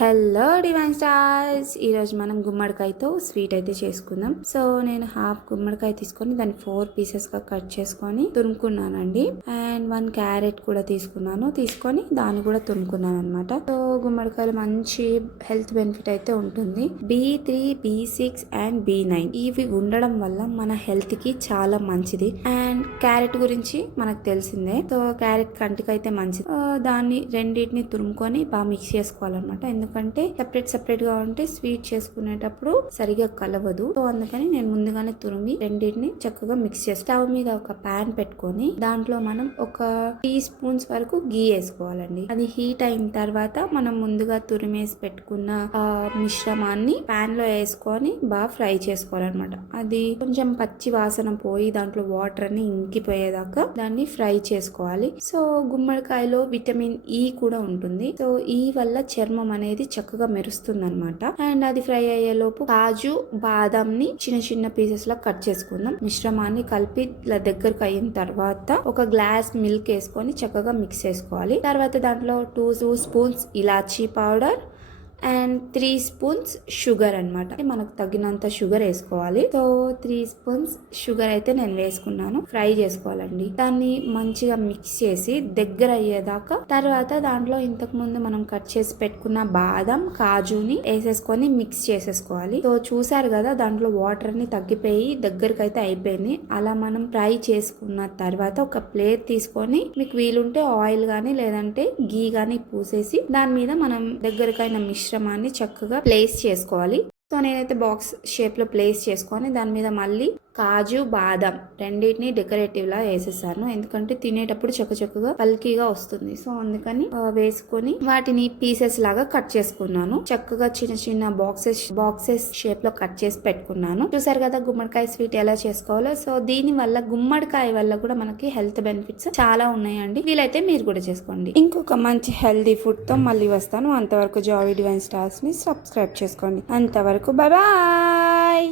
Hello divine stars, ఈరోజు మనం గుమ్మడికాయతో స్వీట్ అయితే చేసుకుందాం. సో నేను హాఫ్ గుమ్మడికాయ తీసుకొని దాన్ని 4 పీసెస్గా కట్ చేసుకొని తురుముకున్నానండి. అండ్ 1 క్యారెట్ కూడా తీసుకొని దాన్ని కూడా తురుముకున్నాను అనమాట. సో గుమ్మడికాయలు మంచి హెల్త్ బెనిఫిట్ అయితే ఉంటుంది. B3, B6 అండ్ B9 ఇవి ఉండడం వల్ల మన హెల్త్ కి చాలా మంచిది. అండ్ క్యారెట్ గురించి మనకు తెలిసిందే. సో క్యారెట్ కంటికి అయితే మంచిది. దాన్ని రెండింటిని తురుముకొని బాగా మిక్స్ చేసుకోవాలన్నమాట. ఎందుకంటే సెపరేట్ గా ఉంటే స్వీట్ చేసుకునేటప్పుడు సరిగా కలవదు. సో అందుకని నేను ముందుగానే తురిమి రెండింటిని చక్కగా మిక్స్ చేస్తాను. స్టవ్ మీద ఒక పాన్ పెట్టుకొని దాంట్లో మనం ఒక 3 స్పూన్స్ వరకు గీ వేసుకోవాలండి. అది హీట్ అయిన తర్వాత మనం ముందుగా తురిమేసి పెట్టుకున్న మిశ్రమాన్ని పాన్ లో వేసుకొని బాగా ఫ్రై చేసుకోవాలన్నమాట. అది కొంచెం పచ్చి వాసన పోయి దాంట్లో వాటర్ అన్ని ఇంకిపోయేదాకా దాన్ని ఫ్రై చేసుకోవాలి. సో గుమ్మడికాయలో విటమిన్ ఈ కూడా ఉంటుంది. సో ఈ వల్ల చర్మం అనేది చక్కగా మెరుస్తుంది అనమాట. అండ్ అది ఫ్రై అయ్యే లోపు కాజు బాదం ని చిన్న చిన్న పీసెస్ లా కట్ చేసుకుందాం. మిశ్రమాన్ని కలిపి ఇలా దగ్గరకు అయిన తర్వాత ఒక గ్లాస్ మిల్క్ వేసుకొని చక్కగా మిక్స్ చేసుకోవాలి. తర్వాత దాంట్లో 2 spoons elaichi powder and 3 spoons sugar అనమాట. మనకు తగినంత షుగర్ వేసుకోవాలి. సో 3 స్పూన్స్ షుగర్ అయితే నేను వేసుకున్నాను. ఫ్రై చేసుకోవాలండి. దాన్ని మంచిగా మిక్స్ చేసి దగ్గర అయ్యేదాకా తర్వాత దాంట్లో ఇంతకు ముందు మనం కట్ చేసి పెట్టుకున్న బాదం కాజుని వేసేసుకొని మిక్స్ చేసేసుకోవాలి. సో చూసారు కదా, దాంట్లో వాటర్ అన్ని తగ్గిపోయి దగ్గరకు అయితే అయిపోయింది. అలా మనం ఫ్రై చేసుకున్న తర్వాత ఒక ప్లేట్ తీసుకొని మీకు వీలుంటే ఆయిల్ గానీ లేదంటే గీ గానీ పూసేసి దాని మీద మనం దగ్గరకైన మిశ్రమాన్ని చక్కగా ప్లేస్ చేసుకోవాలి. సో నేనైతే బాక్స్ షేప్ లో ప్లేస్ చేసుకొని దాని మీద మళ్ళీ కాజు బాదం రెండింటిని డెకరేటివ్ లా వేసేసాను. ఎందుకంటే తినేటప్పుడు చక్కగా పల్కీగా వస్తుంది. సో అందుకని వేసుకొని వాటిని పీసెస్ లాగా కట్ చేసుకున్నాను. చక్కగా చిన్న చిన్న బాక్సెస్ షేప్ లో కట్ చేసి పెట్టుకున్నాను. చూసారు కదా గుమ్మడికాయ స్వీట్ ఎలా చేసుకోవాలో. సో దీని వల్ల గుమ్మడికాయ వల్ల కూడా మనకి హెల్త్ బెనిఫిట్స్ చాలా ఉన్నాయండి. వీలైతే మీరు కూడా చేసుకోండి. ఇంకొక మంచి హెల్దీ ఫుడ్ తో మళ్ళీ వస్తాను. అంతవరకు జావీ డివైన్ స్టార్స్ ని సబ్స్క్రైబ్ చేసుకోండి. అంతవరకు బాయ్.